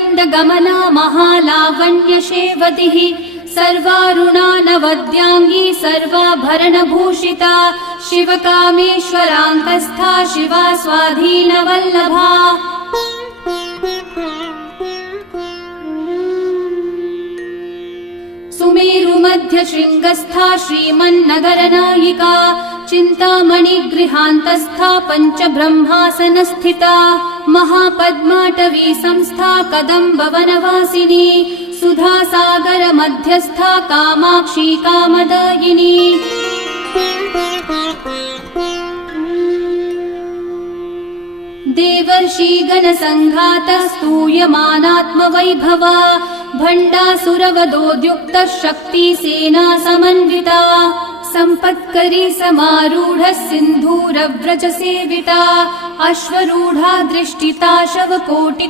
वैकुण्ठगमना महालावण्यशेवतिः सर्वारुणा नवद्यांगी सर्वाभरणभूषिता शिवकामेश्वराङ्कस्था शिवा स्वाधीनवल्लभा सुमेरुमध्यशृङ्गस्था श्रीमन्नगरनायिका चिन्तामणिगृहान्तस्था पञ्चब्रह्मासनस्थिता महापद्माटवी संस्था कदम्बवनवासिनी सुधासागरमध्यस्था कामाक्षी कामदायिनी देवर्षिगणसङ्घातः स्तूयमानात्मवैभवा भण्डासुरवधोद्युक्तः शक्तिसेना समन्विता सम्पत्करी समारूढः सिन्धूरव्रजसेविता अश्वरूढा दृष्टिता शवकोटिकोटि